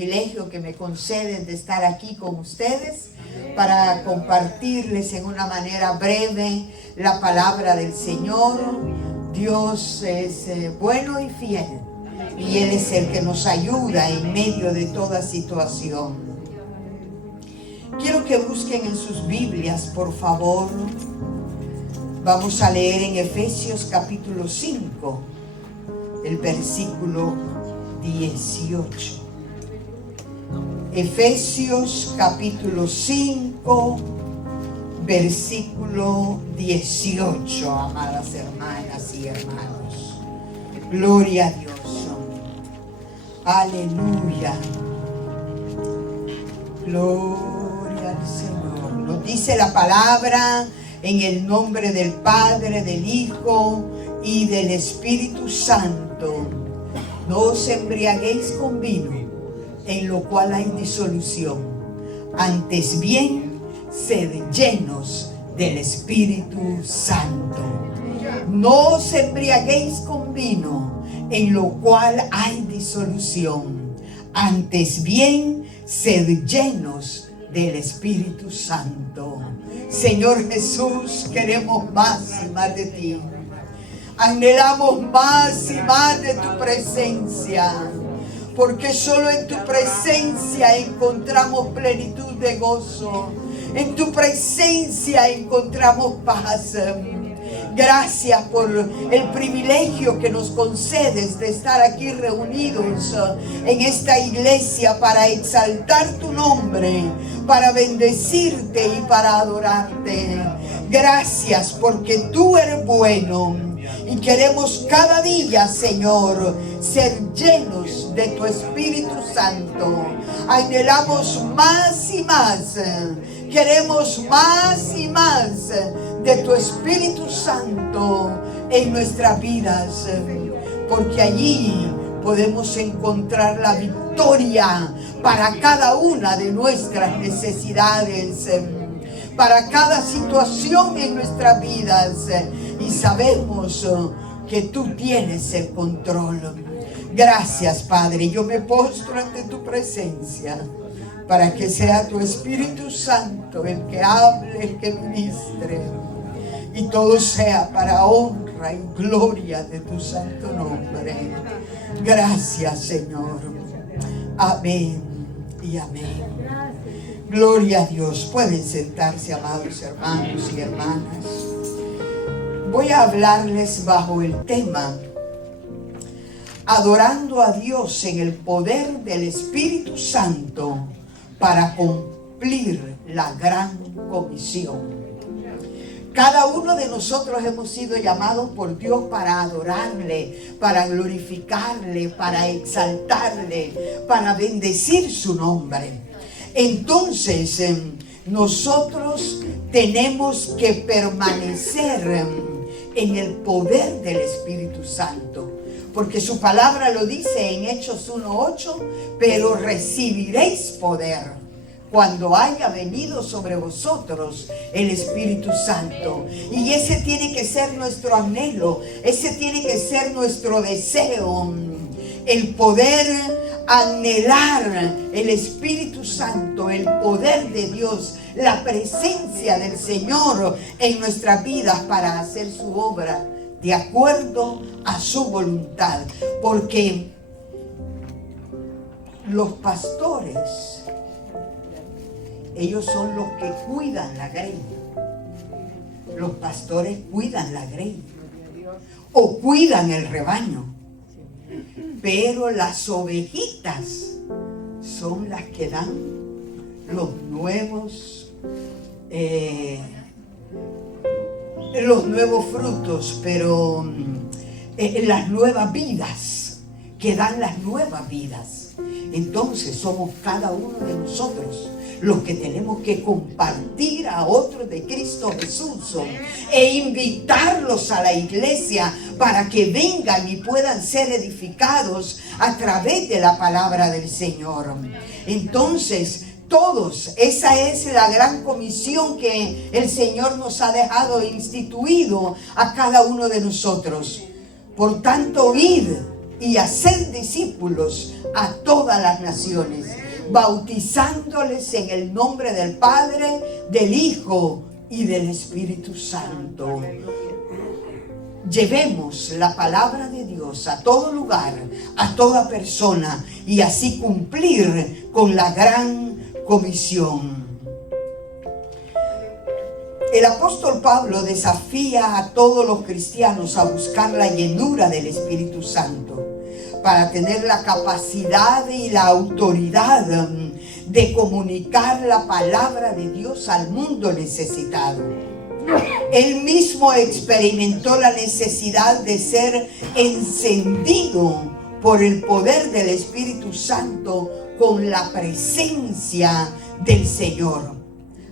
Privilegio que me conceden de estar aquí con ustedes para compartirles en una manera breve la palabra del Señor. Dios es bueno y fiel, y Él es el que nos ayuda en medio de toda situación. Quiero que busquen en sus Biblias, por favor. Vamos a leer en Efesios capítulo 5, el versículo 18. Efesios capítulo 5, versículo 18, amadas hermanas y hermanos. Gloria a Dios. Aleluya. Gloria al Señor. Nos dice la palabra en el nombre del Padre, del Hijo y del Espíritu Santo. No os embriaguéis con vino, en lo cual hay disolución. Antes bien, sed llenos del Espíritu Santo. No os embriaguéis con vino, en lo cual hay disolución. Antes bien, sed llenos del Espíritu Santo. Señor Jesús, queremos más y más de ti. Anhelamos más y más de tu presencia, porque solo en tu presencia encontramos plenitud de gozo. En tu presencia encontramos paz. Gracias por el privilegio que nos concedes de estar aquí reunidos en esta iglesia para exaltar tu nombre, para bendecirte y para adorarte. Gracias porque tú eres bueno. Y queremos cada día, Señor, ser llenos de tu Espíritu Santo. Anhelamos más y más. Queremos más y más de tu Espíritu Santo en nuestras vidas. Porque allí podemos encontrar la victoria para cada una de nuestras necesidades, para cada situación en nuestras vidas. Y sabemos que tú tienes el control. Gracias, Padre. Yo me postro ante tu presencia para que sea tu Espíritu Santo el que hable, el que ministre. Y todo sea para honra y gloria de tu santo nombre. Gracias, Señor. Amén y amén. Gloria a Dios. Pueden sentarse, amados hermanos y hermanas. Voy a hablarles bajo el tema adorando a Dios en el poder del Espíritu Santo para cumplir la gran comisión. Cada uno de nosotros hemos sido llamados por Dios para adorarle, para glorificarle, para exaltarle, para bendecir su nombre. Entonces, nosotros tenemos que permanecer en el poder del Espíritu Santo, porque su palabra lo dice en Hechos 1:8, pero recibiréis poder cuando haya venido sobre vosotros el Espíritu Santo. Y ese tiene que ser nuestro anhelo, ese tiene que ser nuestro deseo, el poder anhelar el Espíritu Santo, el poder de Dios, la presencia del Señor en nuestras vidas para hacer su obra de acuerdo a su voluntad. Porque los pastores, ellos son los que cuidan la grey. Los pastores cuidan la grey o cuidan el rebaño. Pero las ovejitas son las que dan los nuevos frutos, pero las nuevas vidas, que dan las nuevas vidas. Entonces somos cada uno de nosotros los que tenemos que compartir a otros de Cristo Jesús e invitarlos a la iglesia para que vengan y puedan ser edificados a través de la palabra del Señor. Entonces, todos, esa es la gran comisión que el Señor nos ha dejado instituido a cada uno de nosotros. Por tanto, id y hacer discípulos a todas las naciones, bautizándoles en el nombre del Padre, del Hijo y del Espíritu Santo. Llevemos la palabra de Dios a todo lugar, a toda persona, y así cumplir con la gran comisión. El apóstol Pablo desafía a todos los cristianos a buscar la llenura del Espíritu Santo para tener la capacidad y la autoridad de comunicar la palabra de Dios al mundo necesitado. Él mismo experimentó la necesidad de ser encendido por el poder del Espíritu Santo con la presencia del Señor.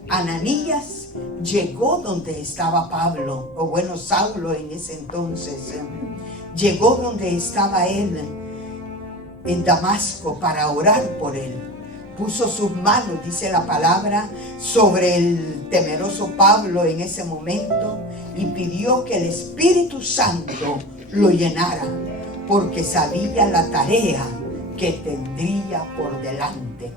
Ananías llegó donde estaba Pablo, o bueno, Saulo en ese entonces. Llegó donde estaba él en Damasco para orar por él. Puso sus manos, dice la palabra, sobre el temeroso Pablo en ese momento y pidió que el Espíritu Santo lo llenara, porque sabía la tarea que tendría por delante.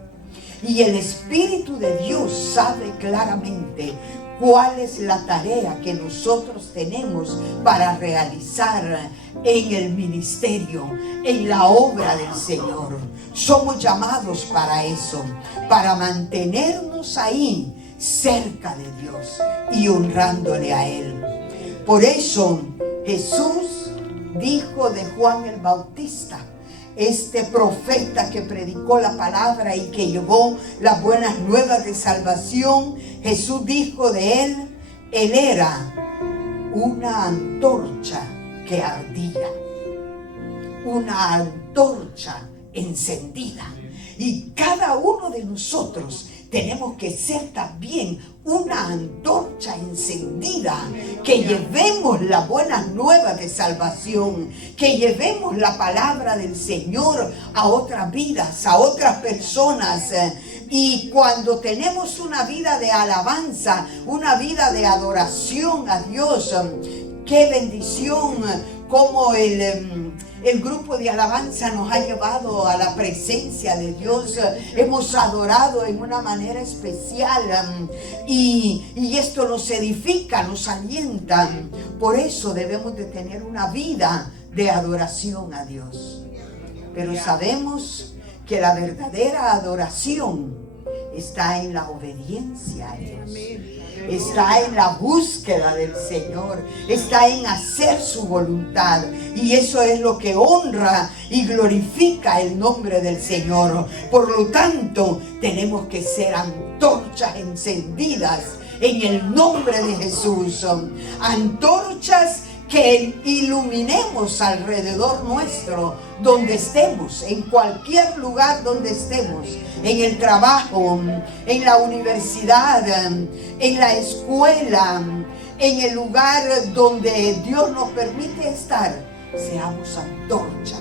Y el Espíritu de Dios sabe claramente cuál es la tarea que nosotros tenemos para realizar en el ministerio, en la obra del Señor. Somos llamados para eso, para mantenernos ahí cerca de Dios y honrándole a Él. Por eso Jesús dijo de Juan el Bautista, este profeta que predicó la palabra y que llevó las buenas nuevas de salvación, Jesús dijo de él era una antorcha que ardía, una antorcha encendida. Y cada uno de nosotros tenemos que ser también una antorcha encendida, que llevemos las buenas nuevas de salvación, que llevemos la palabra del Señor a otras vidas, a otras personas. Y cuando tenemos una vida de alabanza, una vida de adoración a Dios, qué bendición como el grupo de alabanza nos ha llevado a la presencia de Dios. Hemos adorado en una manera especial y esto nos edifica, nos alienta. Por eso debemos de tener una vida de adoración a Dios. Pero sabemos que la verdadera adoración está en la obediencia a Dios. Está en la búsqueda del Señor, está en hacer su voluntad, y eso es lo que honra y glorifica el nombre del Señor. Por lo tanto, tenemos que ser antorchas encendidas en el nombre de Jesús, antorchas que iluminemos alrededor nuestro, donde estemos, en cualquier lugar donde estemos, en el trabajo, en la universidad, en la escuela, en el lugar donde Dios nos permite estar. Seamos antorcha,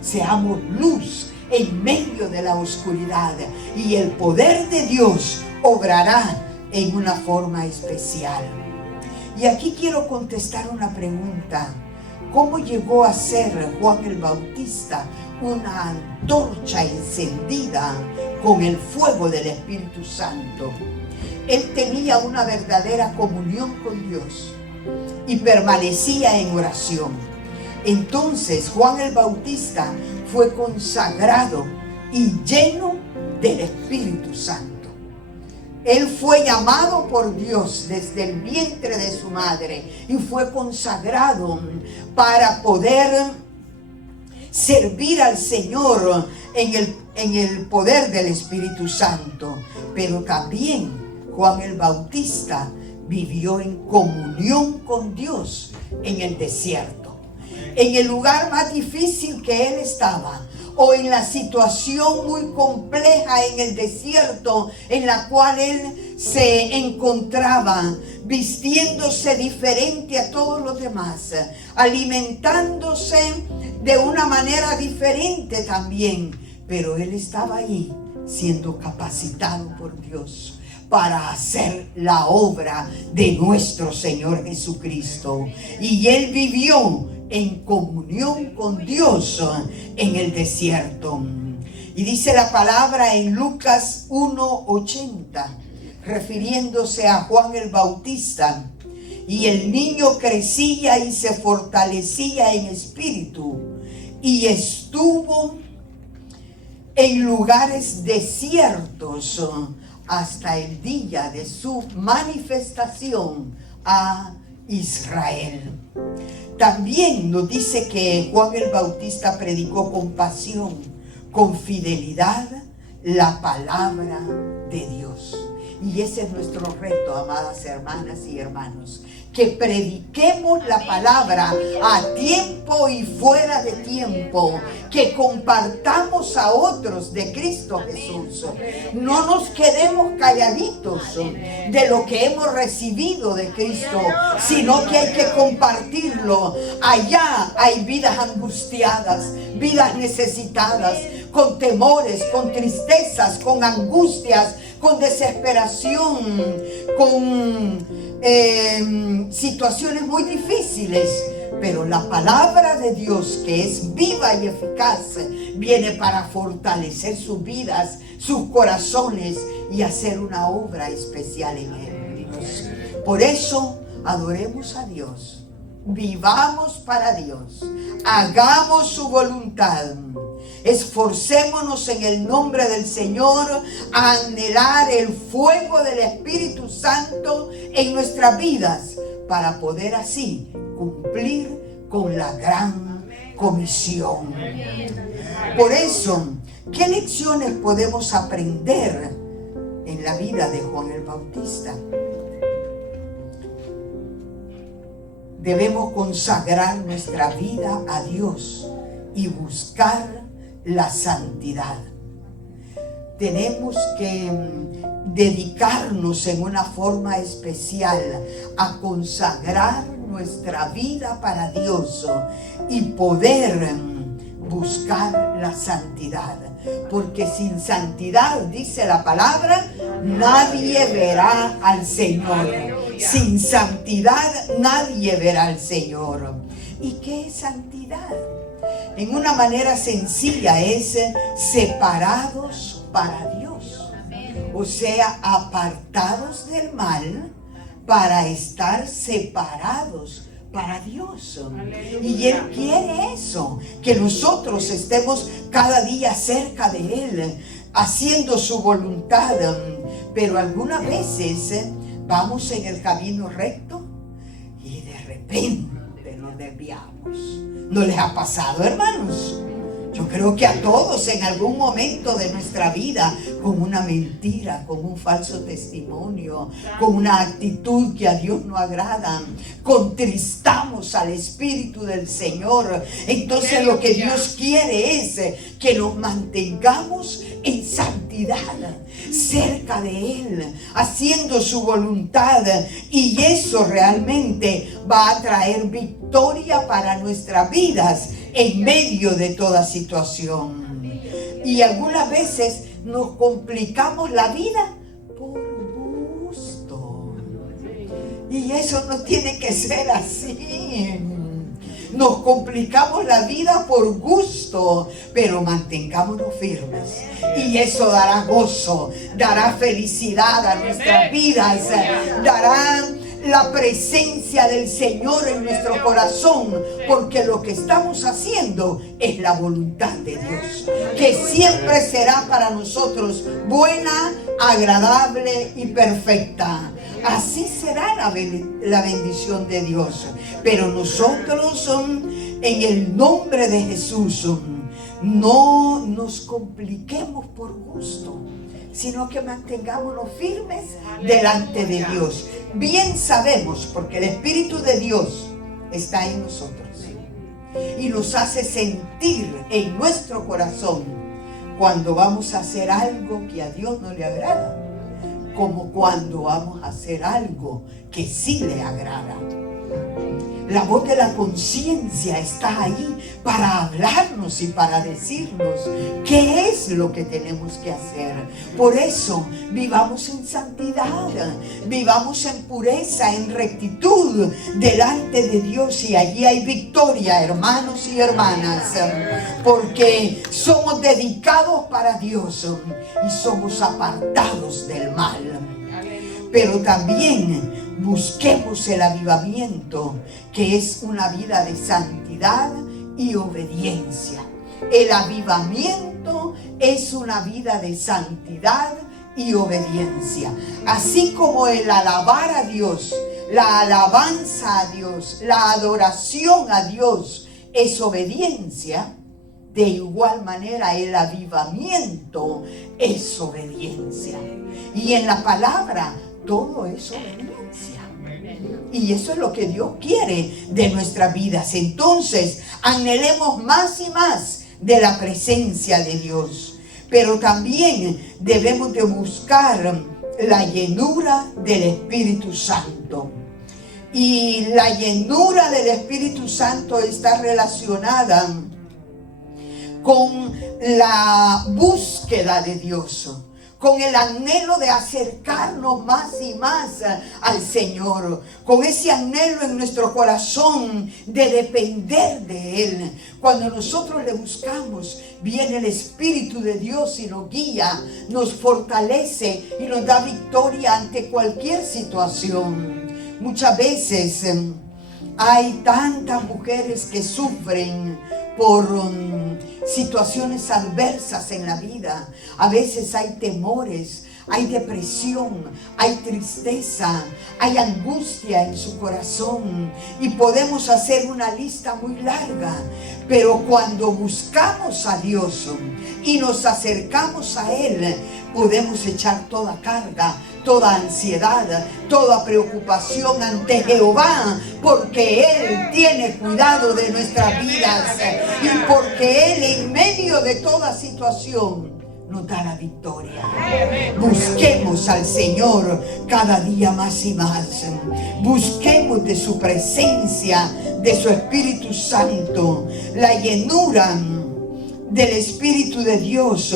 seamos luz en medio de la oscuridad, y el poder de Dios obrará en una forma especial. Y aquí quiero contestar una pregunta. ¿Cómo llegó a ser Juan el Bautista una antorcha encendida con el fuego del Espíritu Santo? Él tenía una verdadera comunión con Dios y permanecía en oración. Entonces Juan el Bautista fue consagrado y lleno del Espíritu Santo. Él fue llamado por Dios desde el vientre de su madre y fue consagrado para poder servir al Señor en el poder del Espíritu Santo. Pero también Juan el Bautista vivió en comunión con Dios en el desierto, en el lugar más difícil que él estaba, o en la situación muy compleja en el desierto en la cual él se encontraba, vistiéndose diferente a todos los demás, alimentándose de una manera diferente también, pero él estaba ahí siendo capacitado por Dios para hacer la obra de nuestro Señor Jesucristo. Y él vivió en comunión con Dios en el desierto. Y dice la palabra en Lucas 1:80, refiriéndose a Juan el Bautista: y el niño crecía y se fortalecía en espíritu, y estuvo en lugares desiertos hasta el día de su manifestación a Israel. También nos dice que Juan el Bautista predicó con pasión, con fidelidad, la palabra de Dios. Y ese es nuestro reto, amadas hermanas y hermanos, que prediquemos la palabra a tiempo y fuera de tiempo, que compartamos a otros de Cristo Jesús. No nos quedemos calladitos de lo que hemos recibido de Cristo, sino que hay que compartirlo. Allá hay vidas angustiadas, vidas necesitadas, con temores, con tristezas, con angustias, con desesperación, con situaciones muy difíciles, pero la palabra de Dios, que es viva y eficaz, viene para fortalecer sus vidas, sus corazones, y hacer una obra especial en ellos. Por eso adoremos a Dios, vivamos para Dios, hagamos su voluntad. Esforcémonos en el nombre del Señor a anhelar el fuego del Espíritu Santo en nuestras vidas, para poder así cumplir con la gran comisión. Por eso, ¿qué lecciones podemos aprender en la vida de Juan el Bautista? Debemos consagrar nuestra vida a Dios y buscar la santidad. Tenemos que dedicarnos en una forma especial a consagrar nuestra vida para Dios y poder buscar la santidad, porque sin santidad, dice la palabra, nadie verá al Señor. Sin santidad nadie verá al Señor. ¿Y qué es santidad? En una manera sencilla es separados para Dios, o sea, apartados del mal para estar separados para Dios. Y Él quiere eso, que nosotros estemos cada día cerca de Él, haciendo su voluntad. Pero algunas veces vamos en el camino recto y de repente nos desviamos. ¿No les ha pasado, hermanos? Yo creo que a todos en algún momento de nuestra vida, con una mentira, con un falso testimonio, con una actitud que a Dios no agrada, contristamos al Espíritu del Señor. Entonces lo que Dios quiere es que nos mantengamos en santidad, cerca de Él, haciendo su voluntad, y eso realmente va a traer victoria para nuestras vidas en medio de toda situación. Y algunas veces nos complicamos la vida por gusto, y eso no tiene que ser así. Nos complicamos la vida por gusto, pero mantengámonos firmes, y eso dará gozo, dará felicidad a nuestras vidas, dará la presencia del Señor en nuestro corazón, porque lo que estamos haciendo es la voluntad de Dios, que siempre será para nosotros buena, agradable y perfecta. Así será la bendición de Dios. Pero nosotros, en el nombre de Jesús, no nos compliquemos por gusto, sino que mantengámonos firmes delante de Dios. Bien sabemos, porque el Espíritu de Dios está en nosotros y nos hace sentir en nuestro corazón cuando vamos a hacer algo que a Dios no le agrada, como cuando vamos a hacer algo que sí le agrada. La voz de la conciencia está ahí para hablarnos y para decirnos qué es lo que tenemos que hacer. Por eso, vivamos en santidad, vivamos en pureza, en rectitud delante de Dios, y allí hay victoria, hermanos y hermanas, porque somos dedicados para Dios y somos apartados del mal. Pero también busquemos el avivamiento, que es una vida de santidad y obediencia. El avivamiento es una vida de santidad y obediencia. Así como el alabar a Dios, la alabanza a Dios, la adoración a Dios es obediencia, de igual manera el avivamiento es obediencia. Y en la palabra todo es obediencia. Y eso es lo que Dios quiere de nuestras vidas. Entonces, anhelemos más y más de la presencia de Dios. Pero también debemos de buscar la llenura del Espíritu Santo. Y la llenura del Espíritu Santo está relacionada con la búsqueda de Dios, con el anhelo de acercarnos más y más al Señor, con ese anhelo en nuestro corazón de depender de Él. Cuando nosotros le buscamos, viene el Espíritu de Dios y nos guía, nos fortalece y nos da victoria ante cualquier situación. Muchas veces hay tantas mujeres que sufren por situaciones adversas en la vida. A veces hay temores, hay depresión, hay tristeza, hay angustia en su corazón, y podemos hacer una lista muy larga. Pero cuando buscamos a Dios y nos acercamos a Él, podemos echar toda carga, toda ansiedad, toda preocupación ante Jehová, porque Él tiene cuidado de nuestras vidas, y porque Él en medio de toda situación nos da la victoria. Busquemos al Señor cada día más y más. Busquemos de su presencia, de su Espíritu Santo. La llenura del Espíritu de Dios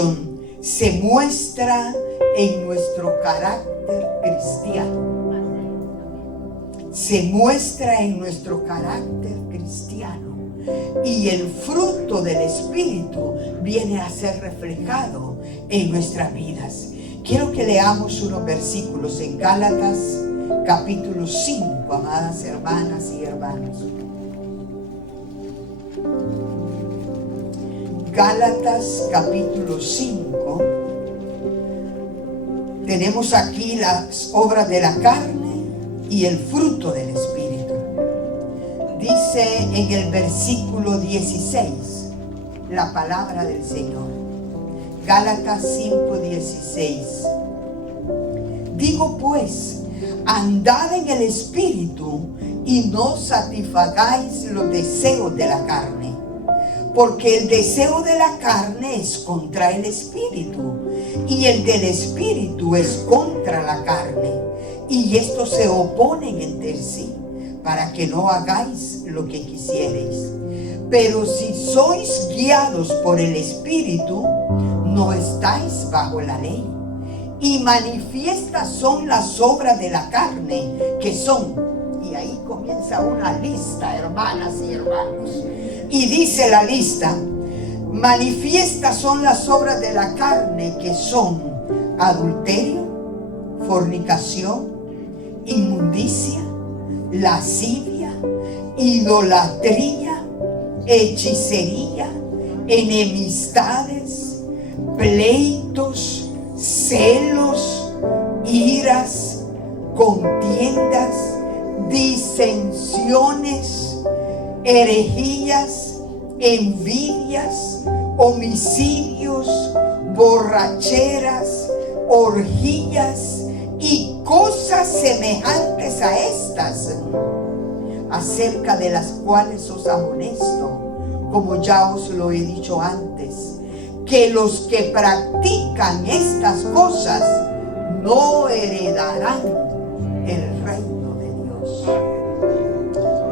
se muestra en nuestro carácter cristiano. Se muestra en nuestro carácter cristiano. Y el fruto del Espíritu viene a ser reflejado en nuestras vidas. Quiero que leamos unos versículos en Gálatas capítulo 5, amadas hermanas y hermanos. Gálatas capítulo 5. Tenemos aquí las obras de la carne y el fruto del Espíritu. Dice en el versículo 16 la palabra del Señor. Gálatas 5:16. Digo pues, andad en el Espíritu y no satisfagáis los deseos de la carne, porque el deseo de la carne es contra el Espíritu, y el del Espíritu es contra la carne, y estos se oponen entre sí, para que no hagáis lo que quisierais. Pero si sois guiados por el Espíritu, no estáis bajo la ley. Y manifiestas son las obras de la carne, que son, y ahí comienza una lista, hermanas y hermanos, y dice la lista: manifiestas son las obras de la carne, que son adulterio, fornicación, inmundicia, lascivia, idolatría, hechicería, enemistades, pleitos, celos, iras, contiendas, disensiones, herejías, envidias, homicidios, borracheras, orgías y cosas semejantes a estas, acerca de las cuales os amonesto, como ya os lo he dicho antes, que los que practican estas cosas no heredarán el reino de Dios.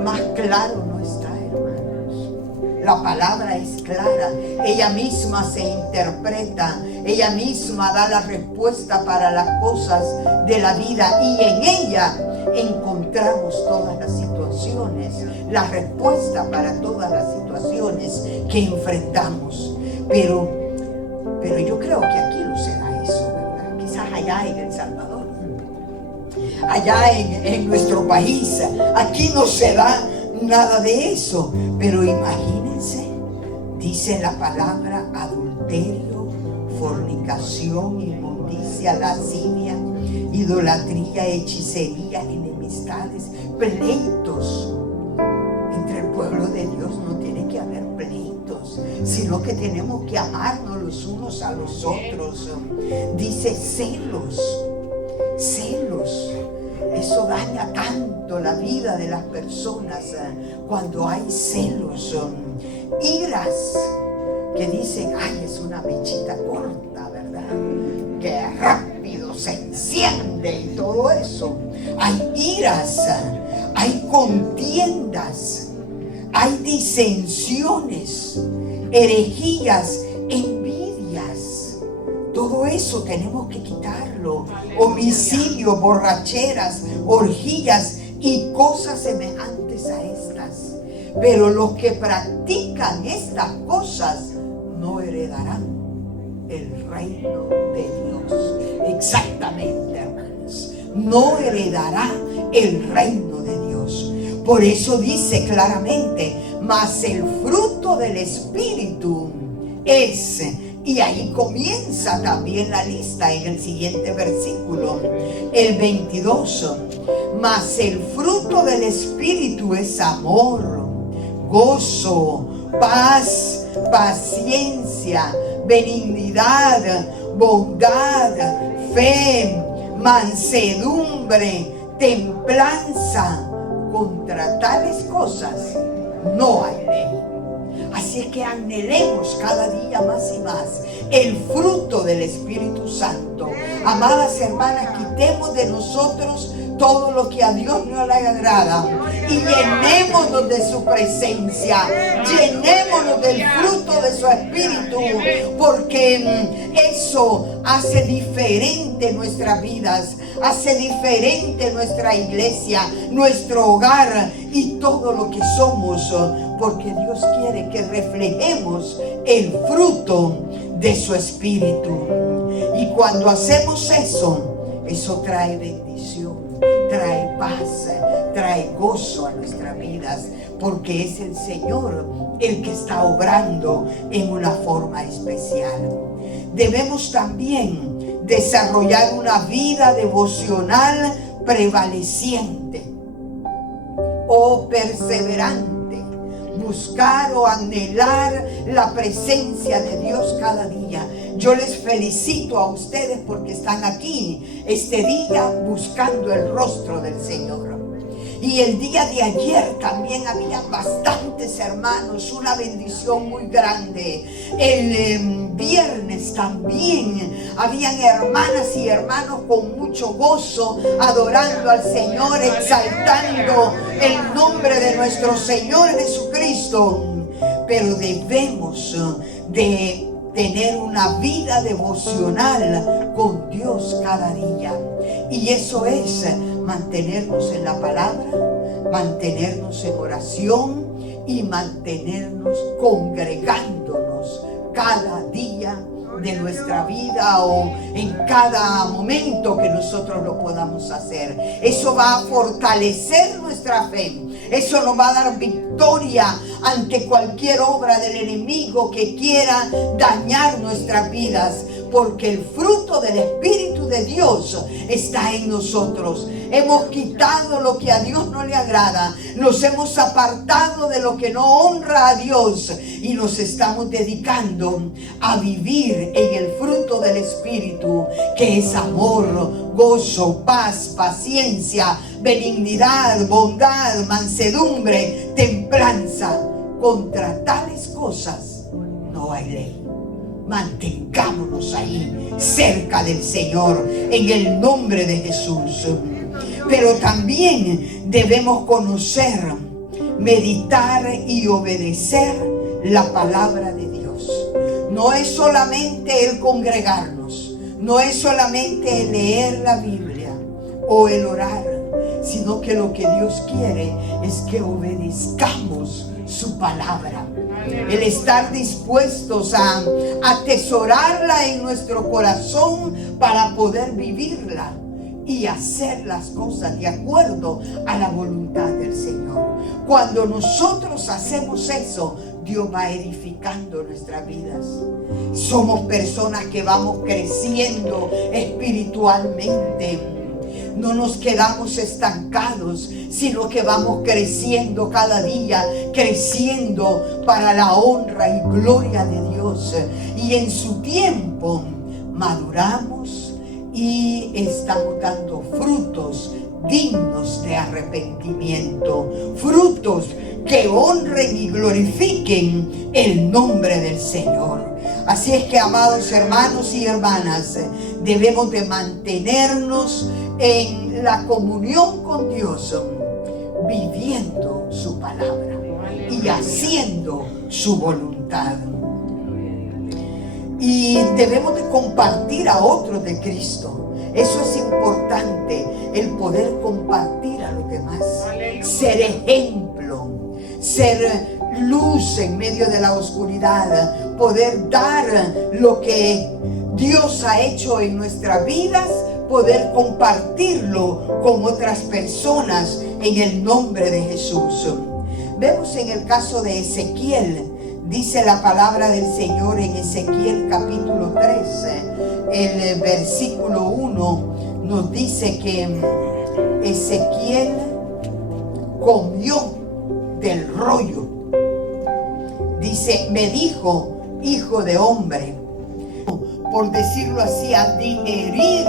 Más claro no está, hermanos. La palabra es clara. Ella misma se interpreta. Ella misma da la respuesta para las cosas de la vida. Y en ella encontramos todas las situaciones. La respuesta para todas las situaciones que enfrentamos. Pero yo creo que aquí no se da eso, ¿verdad? Quizás allá en El Salvador, allá en nuestro país, aquí no se da nada de eso. Pero imagínense, dice la palabra: adulterio, fornicación, inmundicia, lascivia, idolatría, hechicería, enemistades, pleitos. Entre el pueblo de Dios no tiene que haber pleitos, sino que tenemos que amarnos los unos a los otros. Dice celos. Eso daña tanto la vida de las personas cuando hay celos. Iras, que dicen: ay, es una mechita corta, ¿verdad? Que rápido se enciende y todo eso. Hay iras, hay contiendas, hay disensiones, herejías, envidias. Todo eso tenemos que quitarlo. Homicidio, borracheras, orgías y cosas semejantes a estas. Pero los que practican estas cosas no heredarán el reino de Dios. Exactamente, hermanos. No heredará el reino de Dios. Por eso dice claramente: mas el fruto del Espíritu es... Y ahí comienza también la lista en el siguiente versículo, el 22. Mas el fruto del Espíritu es amor, gozo, paz, paciencia, benignidad, bondad, fe, mansedumbre, templanza. Contra tales cosas no hay ley. Así es que anhelemos cada día más y más el fruto del Espíritu Santo. Amadas hermanas, quitemos de nosotros todo lo que a Dios no le agrada y llenémonos de su presencia, llenémonos del fruto de su Espíritu, porque eso hace diferente nuestras vidas, hace diferente nuestra iglesia, nuestro hogar y todo lo que somos, porque Dios quiere que reflejemos el fruto de su Espíritu. Y cuando hacemos eso, eso trae bendición, trae paz, trae gozo a nuestras vidas, porque es el Señor el que está obrando en una forma especial. Debemos también desarrollar una vida devocional prevaleciente o perseverante. Buscar o anhelar la presencia de Dios cada día. Yo les felicito a ustedes porque están aquí este día buscando el rostro del Señor. Y el día de ayer también había bastantes hermanos, una bendición muy grande. El viernes también habían hermanas y hermanos con mucho gozo, adorando al Señor, exaltando el nombre de nuestro Señor Jesucristo. Pero debemos de tener una vida devocional con Dios cada día. Y eso es mantenernos en la palabra, mantenernos en oración y mantenernos congregándonos cada día de nuestra vida o en cada momento que nosotros lo podamos hacer. Eso va a fortalecer nuestra fe. Eso nos va a dar victoria ante cualquier obra del enemigo que quiera dañar nuestras vidas, porque el fruto del Espíritu de Dios está en nosotros. Hemos quitado lo que a Dios no le agrada, nos hemos apartado de lo que no honra a Dios y nos estamos dedicando a vivir en el fruto del Espíritu, que es amor, gozo, paz, paciencia, benignidad, bondad, mansedumbre, templanza. Contra tales cosas no hay ley. Mantengámonos ahí, cerca del Señor, en el nombre de Jesús. Pero también debemos conocer meditar y obedecer la palabra de Dios. No es solamente el congregarnos, no es solamente el leer la Biblia o el orar, sino que lo que Dios quiere es que obedezcamos su palabra. El estar dispuestos a atesorarla en nuestro corazón para poder vivirla y hacer las cosas de acuerdo a la voluntad del Señor. Cuando nosotros hacemos eso, Dios va edificando nuestras vidas. Somos personas que vamos creciendo espiritualmente. No nos quedamos estancados, sino que vamos creciendo cada día, creciendo para la honra y gloria de Dios. Y en su tiempo maduramos y estamos dando frutos dignos de arrepentimiento, frutos que honren y glorifiquen el nombre del Señor. Así es que, amados hermanos y hermanas, debemos de mantenernos en la comunión con Dios, viviendo su palabra y haciendo su voluntad. Y debemos de compartir a otros de Cristo. Eso es importante, el poder compartir a los demás, ser ejemplo, ser luz en medio de la oscuridad, poder dar lo que Dios ha hecho en nuestras vidas, poder compartirlo con otras personas en el nombre de Jesús. Vemos en el caso de Ezequiel, dice la palabra del Señor en Ezequiel capítulo 13, el versículo 1 nos dice que Ezequiel comió del rollo. Dice, me dijo, hijo de hombre, por decirlo así, a digerir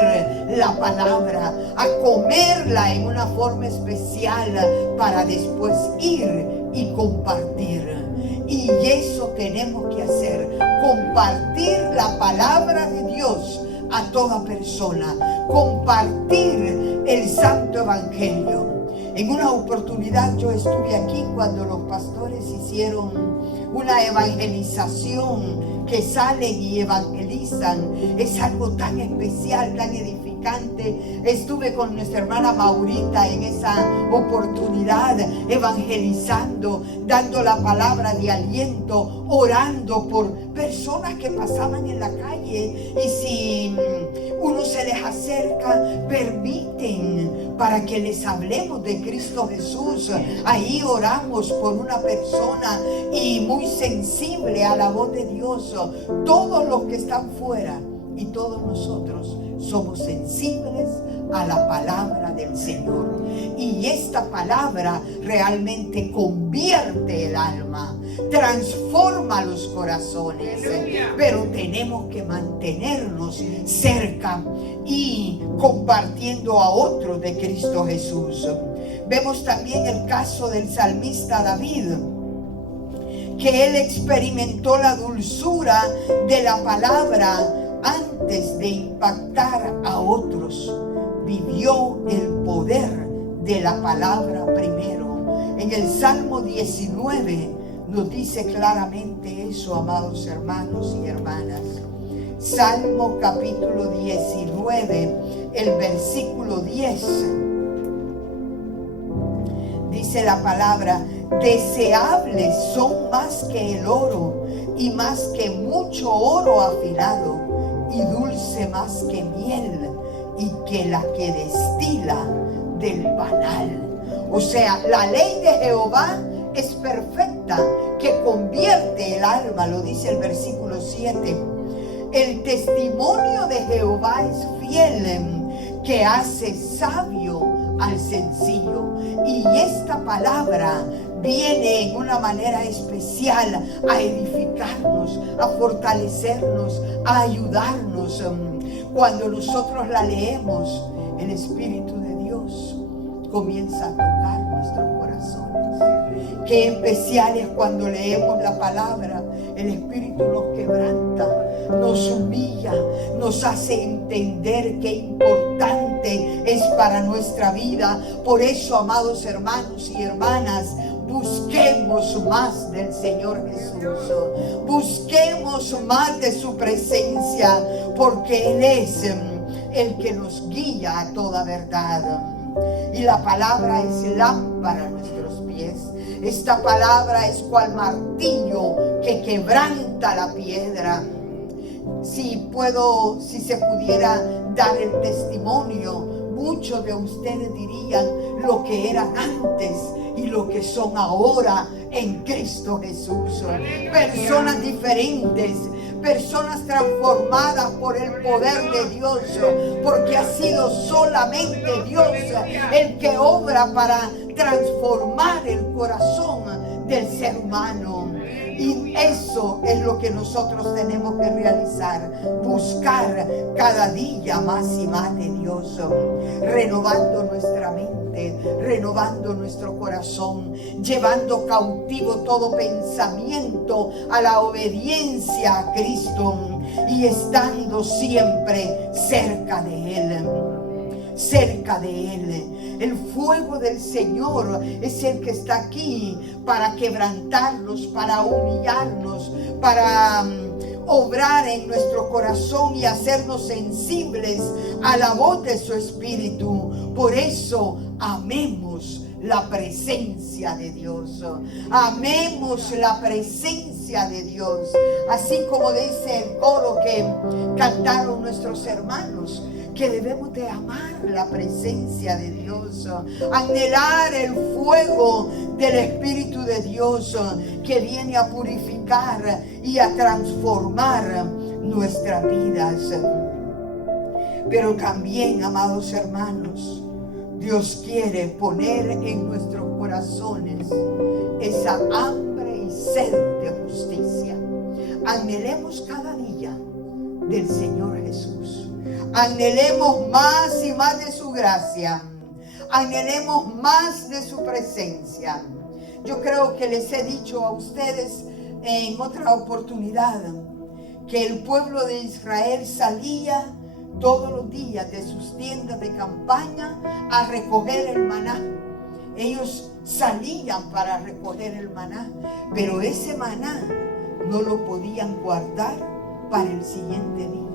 la palabra, a comerla en una forma especial para después ir y compartir. Y eso tenemos que hacer, compartir la palabra de Dios a toda persona, compartir el santo evangelio. En una oportunidad yo estuve aquí cuando los pastores hicieron una evangelización, que salen y evangelizan. Es algo tan especial, tan edificante. Estuve con nuestra hermana Maurita en esa oportunidad, evangelizando, dando la palabra de aliento, orando por personas que pasaban en la calle, y si uno se les acerca, permiten para que les hablemos de Cristo Jesús. Ahí oramos por una persona y muy sensible a la voz de Dios. Todos los que están fuera y todos nosotros somos sensibles a la palabra del Señor, y esta palabra realmente convierte el alma, transforma los corazones. Pero tenemos que mantenernos cerca y compartiendo a otros de Cristo Jesús. Vemos también el caso del salmista David, que él experimentó la dulzura de la palabra antes de impactar a otros. Vivió el poder de la palabra primero. En el Salmo 19 nos dice claramente eso, amados hermanos y hermanas. Salmo capítulo 19, el versículo 10. Dice la palabra, deseables son más que el oro y más que mucho oro afilado, y dulce más que miel y que la que destila del panal. O sea, la ley de Jehová es perfecta, que convierte el alma, lo dice el versículo 7. El testimonio de Jehová es fiel, que hace sabio al sencillo. Y esta palabra viene en una manera especial a edificarnos, a fortalecernos, a ayudarnos. Cuando nosotros la leemos, el Espíritu de Dios comienza a tocar nuestros corazones. Qué especial es cuando leemos la palabra. El Espíritu nos quebranta, nos humilla, nos hace entender qué importante es para nuestra vida. Por eso, amados hermanos y hermanas, Busquemos más del Señor Jesús. Busquemos más de su presencia, porque Él es el que nos guía a toda verdad. Y la palabra es lámpara a nuestros pies. Esta palabra es cual martillo que quebranta la piedra. Si se pudiera dar el testimonio, muchos de ustedes dirían lo que eran antes y lo que son ahora en Cristo Jesús. Personas diferentes, personas transformadas por el poder de Dios, porque ha sido solamente Dios el que obra para transformar el corazón del ser humano. Y eso es lo que nosotros tenemos que realizar, buscar cada día más y más de Dios, renovando nuestra mente, renovando nuestro corazón, llevando cautivo todo pensamiento a la obediencia a Cristo y estando siempre cerca de Él. Cerca de Él. El fuego del Señor es el que está aquí para quebrantarnos, para humillarnos, para obrar en nuestro corazón y hacernos sensibles a la voz de su Espíritu. Por eso amemos la presencia de Dios. Amemos la presencia de Dios. Así como dice el coro que cantaron nuestros hermanos, que debemos de amar la presencia de Dios, anhelar el fuego del Espíritu de Dios que viene a purificar y a transformar nuestras vidas. Pero también, amados hermanos, Dios quiere poner en nuestros corazones esa hambre y sed de justicia. Anhelemos cada día del Señor Jesús. Anhelemos más y más de su gracia. Anhelemos más de su presencia. Yo creo que les he dicho a ustedes en otra oportunidad que el pueblo de Israel salía todos los días de sus tiendas de campaña a recoger el maná. Ellos salían para recoger el maná, pero ese maná no lo podían guardar para el siguiente día,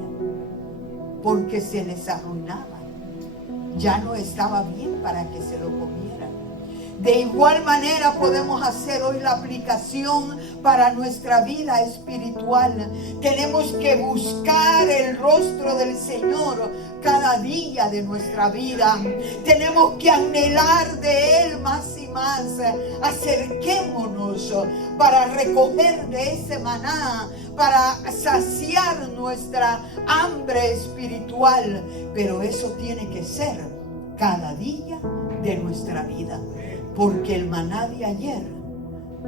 porque se les arruinaba. Ya no estaba bien para que se lo comieran. De igual manera podemos hacer hoy la aplicación para nuestra vida espiritual. Tenemos que buscar el rostro del Señor cada día de nuestra vida. Tenemos que anhelar de Él más y más. Acerquémonos para recoger de ese maná, para saciar nuestra hambre espiritual. Pero eso tiene que ser cada día de nuestra vida, porque el maná de ayer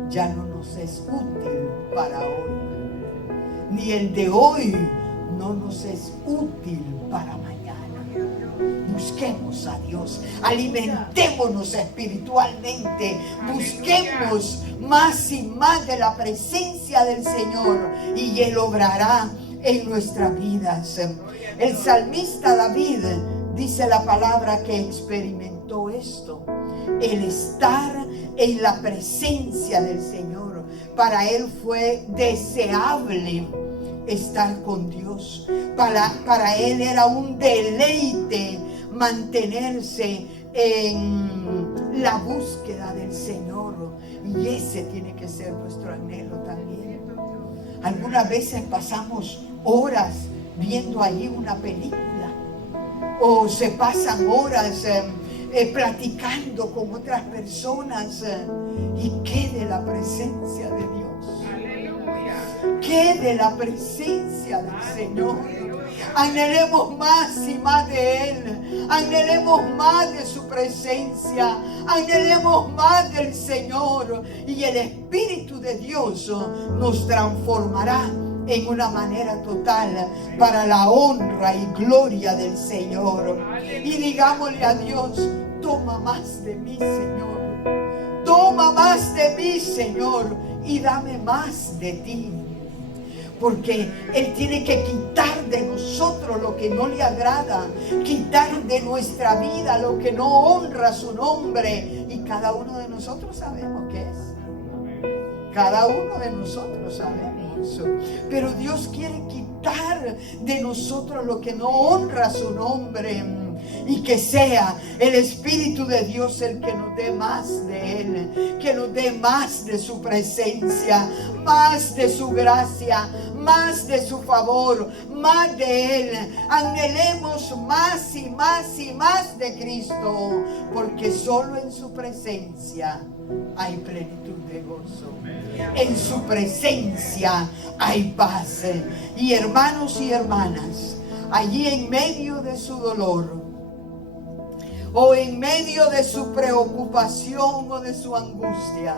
ya no nos es útil para hoy, ni el de hoy no nos es útil para mañana. Busquemos a Dios, alimentémonos espiritualmente, busquemos más y más de la presencia del Señor y Él obrará en nuestras vidas. El salmista David dice la palabra que experimentó esto, el estar en la presencia del Señor. Para él fue deseable estar con Dios. Para él era un deleite mantenerse en la búsqueda del Señor. Y ese tiene que ser nuestro anhelo también. Algunas veces pasamos horas viendo allí una película, o se pasan horas platicando con otras personas. ¿Y qué de la presencia de Dios? ¡Aleluya! ¿Qué de la presencia del Señor? Anhelemos más y más de Él. Anhelemos más de su presencia. Anhelemos más del Señor. Y el Espíritu de Dios nos transformará en una manera total para la honra y gloria del Señor. Y digámosle a Dios: toma más de mí, Señor. Toma más de mí, Señor, y dame más de ti. Porque Él tiene que quitar de nosotros lo que no le agrada, quitar de nuestra vida lo que no honra su nombre y cada uno de nosotros sabemos qué es. Cada uno de nosotros sabemos. Pero Dios quiere quitar de nosotros lo que no honra su nombre. Y que sea el Espíritu de Dios el que nos dé más de Él, que nos dé más de su presencia, más de su gracia, más de su favor, más de Él. Anhelemos más y más y más de Cristo, porque solo en su presencia hay plenitud de gozo. En su presencia hay paz. Y hermanos y hermanas, allí en medio de su dolor, o en medio de su preocupación o de su angustia,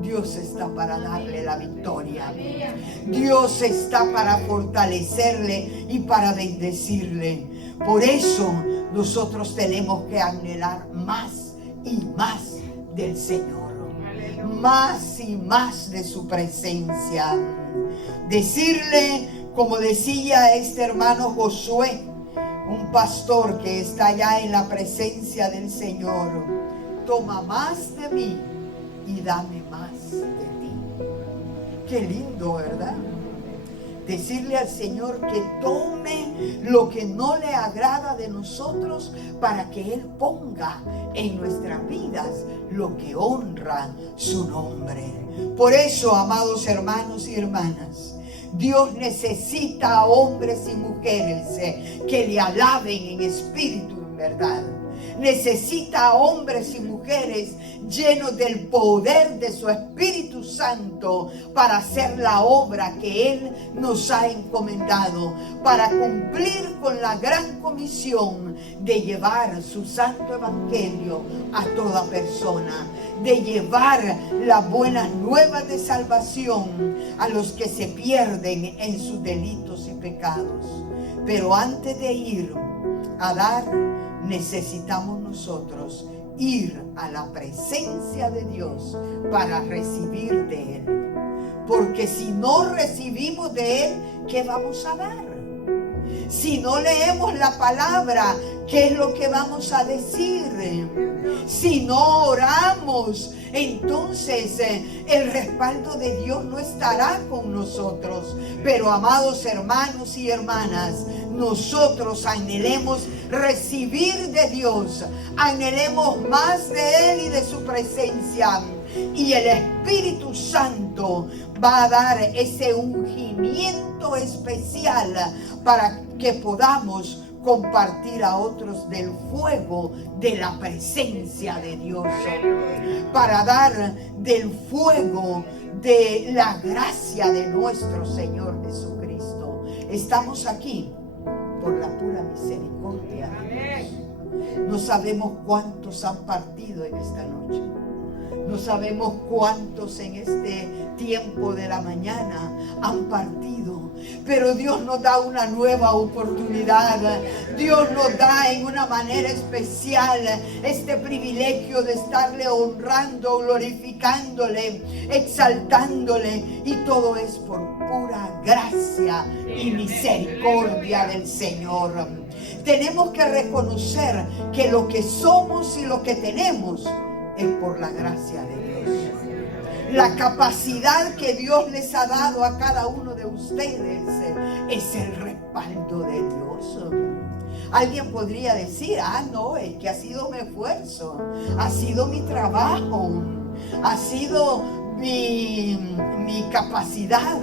Dios está para darle la victoria. Dios está para fortalecerle y para bendecirle. Por eso nosotros tenemos que anhelar más y más del Señor. Más y más de su presencia. Decirle, como decía este hermano Josué, un pastor que está ya en la presencia del Señor: toma más de mí y dame más de ti. Qué lindo, ¿verdad? Decirle al Señor que tome lo que no le agrada de nosotros para que Él ponga en nuestras vidas lo que honra su nombre. Por eso, amados hermanos y hermanas, Dios necesita a hombres y mujeres que le alaben en espíritu y en verdad. Necesita a hombres y mujeres llenos del poder de su Espíritu Santo para hacer la obra que Él nos ha encomendado, para cumplir con la gran comisión de llevar su santo evangelio a toda persona, de llevar las buenas nuevas de salvación a los que se pierden en sus delitos y pecados. Pero antes de ir a dar, necesitamos nosotros ir a la presencia de Dios para recibir de Él. Porque si no recibimos de Él, ¿qué vamos a dar? Si no leemos la palabra, ¿qué es lo que vamos a decir? Si no oramos, entonces el respaldo de Dios no estará con nosotros. Pero, amados hermanos y hermanas, nosotros anhelemos recibir de Dios, anhelemos más de Él y de su presencia, y el Espíritu Santo va a dar ese ungimiento especial para que podamos compartir a otros del fuego de la presencia de Dios, para dar del fuego de la gracia de nuestro Señor Jesucristo. Estamos aquí por la pura misericordia de Dios. No sabemos cuántos han partido en esta noche. No sabemos cuántos en este tiempo de la mañana han partido, pero Dios nos da una nueva oportunidad. Dios nos da en una manera especial este privilegio de estarle honrando, glorificándole, exaltándole, y todo es por pura gracia y misericordia del Señor. Tenemos que reconocer que lo que somos y lo que tenemos es por la gracia de Dios. La capacidad que Dios les ha dado a cada uno de ustedes es el respaldo de Dios. Alguien podría decir: no, es que ha sido mi esfuerzo, ha sido mi trabajo, ha sido mi capacidad.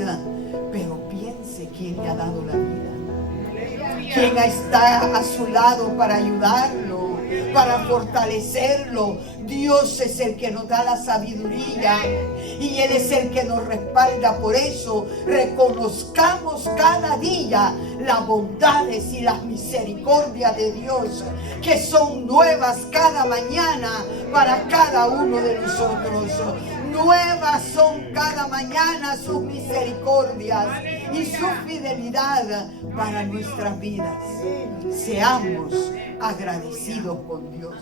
Pero piense quién le ha dado la vida, quién está a su lado para ayudarlo, para fortalecerlo. Dios es el que nos da la sabiduría y Él es el que nos respalda. Por eso reconozcamos cada día las bondades y las misericordias de Dios, que son nuevas cada mañana para cada uno de nosotros. Nuevas son cada mañana sus misericordias y su fidelidad para nuestras vidas. Seamos agradecidos con Dios,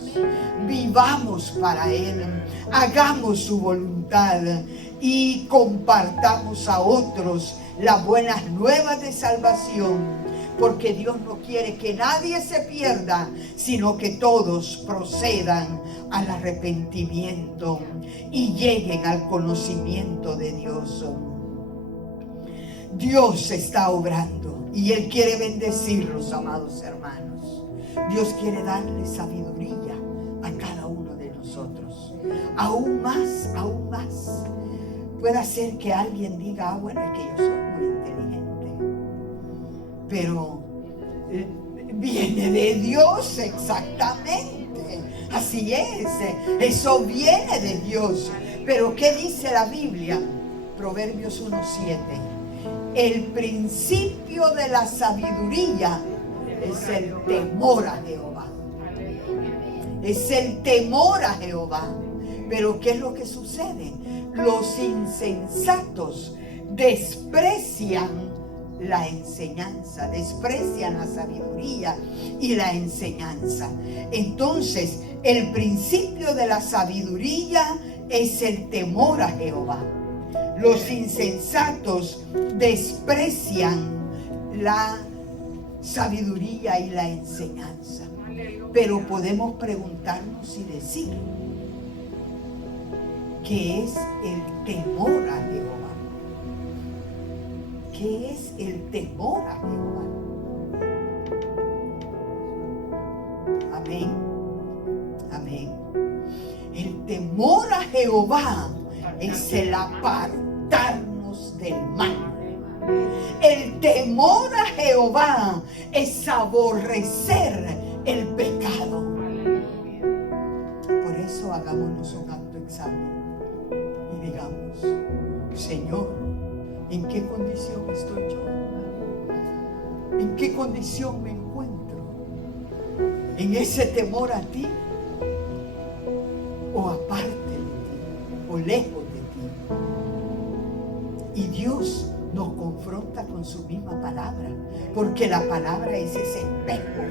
vivamos para Él, hagamos su voluntad y compartamos a otros las buenas nuevas de salvación, porque Dios no quiere que nadie se pierda, sino que todos procedan al arrepentimiento y lleguen al conocimiento de Dios. Dios está obrando y Él quiere bendecirlos, amados hermanos. Dios quiere darle sabiduría a cada uno de nosotros. Aún más. Puede ser que alguien diga, bueno, es que yo soy muy inteligente. Pero viene de Dios, exactamente. Así es, eso viene de Dios. Pero ¿qué dice la Biblia? Proverbios 1:7. El principio de la sabiduría es el temor a Jehová. Es el temor a Jehová. Pero ¿qué es lo que sucede? Los insensatos desprecian la enseñanza, desprecian la sabiduría y la enseñanza. Entonces, el principio de la sabiduría es el temor a Jehová. Los insensatos desprecian la sabiduría y la enseñanza. Pero podemos preguntarnos y decir, ¿qué es el temor a Jehová? ¿Qué es el temor a Jehová? Amén. Amén. El temor a Jehová es el apartarnos del mal. El temor a Jehová es aborrecer el pecado. Por eso hagámonos un autoexamen y digamos, Señor, ¿en qué condición estoy yo? ¿En qué condición me encuentro? ¿En ese temor a ti? ¿O aparte de ti? ¿O lejos de ti? Y Dios nos confronta con su misma palabra, porque la palabra es ese espejo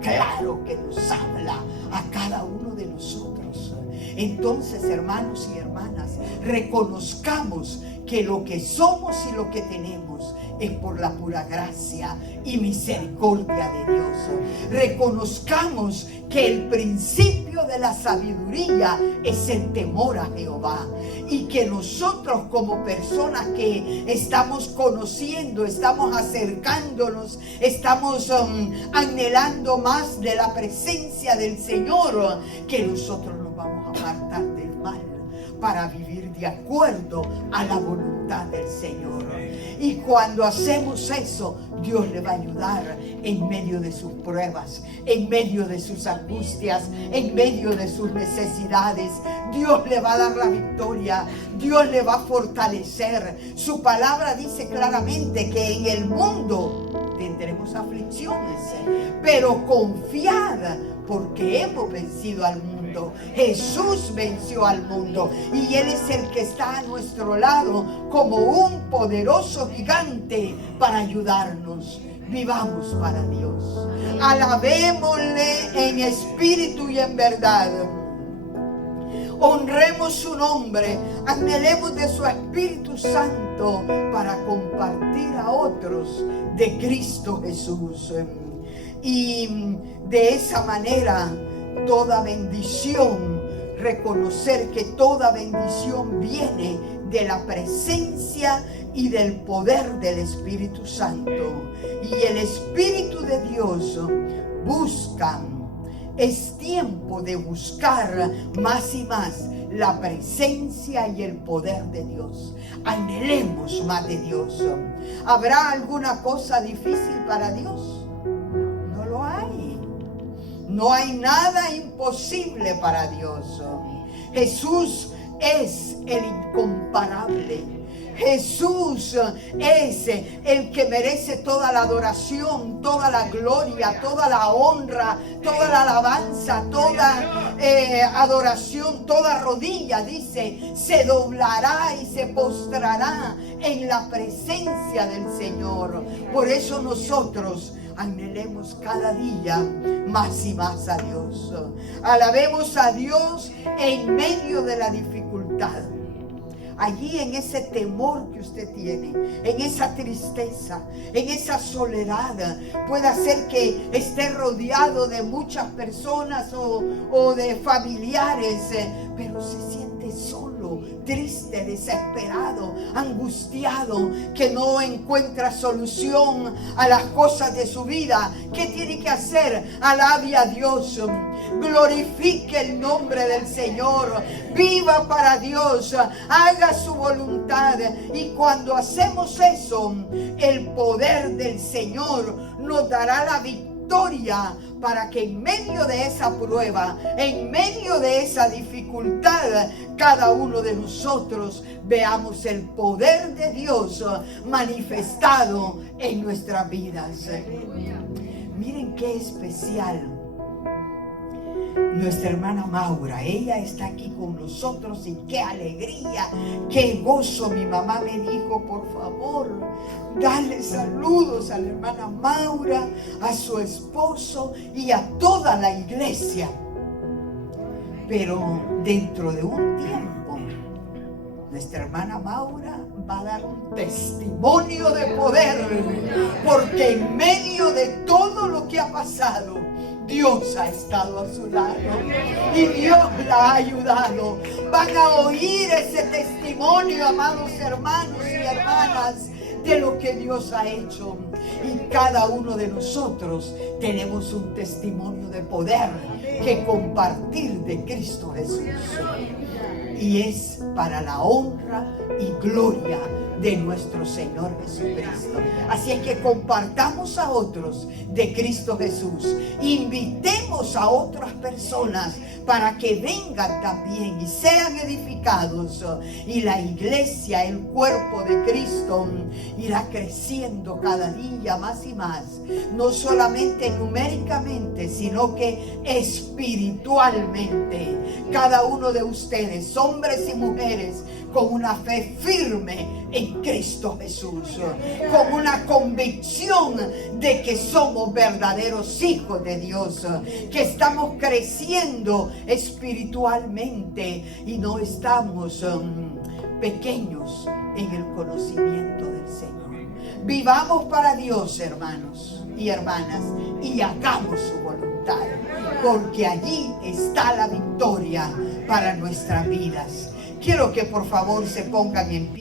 claro que nos habla a cada uno de nosotros. Entonces, hermanos y hermanas, reconozcamos que lo que somos y lo que tenemos es por la pura gracia y misericordia de Dios. Reconozcamos que el principio de la sabiduría es el temor a Jehová, y que nosotros como personas que estamos conociendo, estamos acercándonos, estamos anhelando más de la presencia del Señor, que nosotros nos vamos a apartar del mal para vivir de acuerdo a la voluntad del Señor. Y cuando hacemos eso, Dios le va a ayudar en medio de sus pruebas, en medio de sus angustias, en medio de sus necesidades. Dios le va a dar la victoria, Dios le va a fortalecer. Su palabra dice claramente que en el mundo tendremos aflicciones, pero confiad, porque hemos vencido al mundo. Jesús venció al mundo y Él es el que está a nuestro lado como un poderoso gigante para ayudarnos. Vivamos para Dios, alabémosle en espíritu y en verdad. Honremos su nombre, anhelemos de su Espíritu Santo para compartir a otros de Cristo Jesús. Y de esa manera, toda bendición, reconocer que toda bendición viene de la presencia y del poder del Espíritu Santo. Y el Espíritu de Dios busca. Es tiempo de buscar más y más la presencia y el poder de Dios. Anhelemos más de Dios. ¿Habrá alguna cosa difícil para Dios? No lo hay. No hay nada imposible para Dios. Jesús es el incomparable. Jesús es el que merece toda la adoración, toda la gloria, toda la honra, toda la alabanza, toda adoración, toda rodilla, dice, se doblará y se postrará en la presencia del Señor. Por eso nosotros anhelemos cada día más y más a Dios. Alabemos a Dios en medio de la dificultad. allí en ese temor que usted tiene, en esa tristeza, en esa soledad. Puede ser que esté rodeado de muchas personas o de familiares, pero se siente solo, triste, desesperado, angustiado, que no encuentra solución a las cosas de su vida. ¿Qué tiene que hacer? Alabe a Dios, glorifique el nombre del Señor, viva para Dios, haga su voluntad. Y cuando hacemos eso, el poder del Señor nos dará la victoria para que en medio de esa prueba, en medio de esa dificultad, cada uno de nosotros veamos el poder de Dios manifestado en nuestras vidas. Miren qué especial. Nuestra hermana Maura, ella está aquí con nosotros y qué alegría, qué gozo. Mi mamá me dijo, por favor, dale saludos a la hermana Maura, a su esposo y a toda la iglesia. Pero dentro de un tiempo, nuestra hermana Maura va a dar un testimonio de poder, porque en medio de todo lo que ha pasado, Dios ha estado a su lado y Dios la ha ayudado. Van a oír ese testimonio, amados hermanos y hermanas, de lo que Dios ha hecho. Y cada uno de nosotros tenemos un testimonio de poder que compartir de Cristo Jesús. Y es para la honra y gloria de nuestro Señor Jesucristo. Así es que compartamos a otros de Cristo Jesús. Invitemos a otras personas para que vengan también y sean edificados. Y la iglesia, el cuerpo de Cristo, irá creciendo cada día más y más. No solamente numéricamente, sino que espiritualmente. Cada uno de ustedes, hombres y mujeres, con una fe firme en Cristo Jesús, con una convicción de que somos verdaderos hijos de Dios, que estamos creciendo espiritualmente y no estamos pequeños en el conocimiento del Señor. Vivamos para Dios, hermanos y hermanas, y hagamos su voluntad, porque allí está la victoria para nuestras vidas. Quiero que por favor se pongan en pie.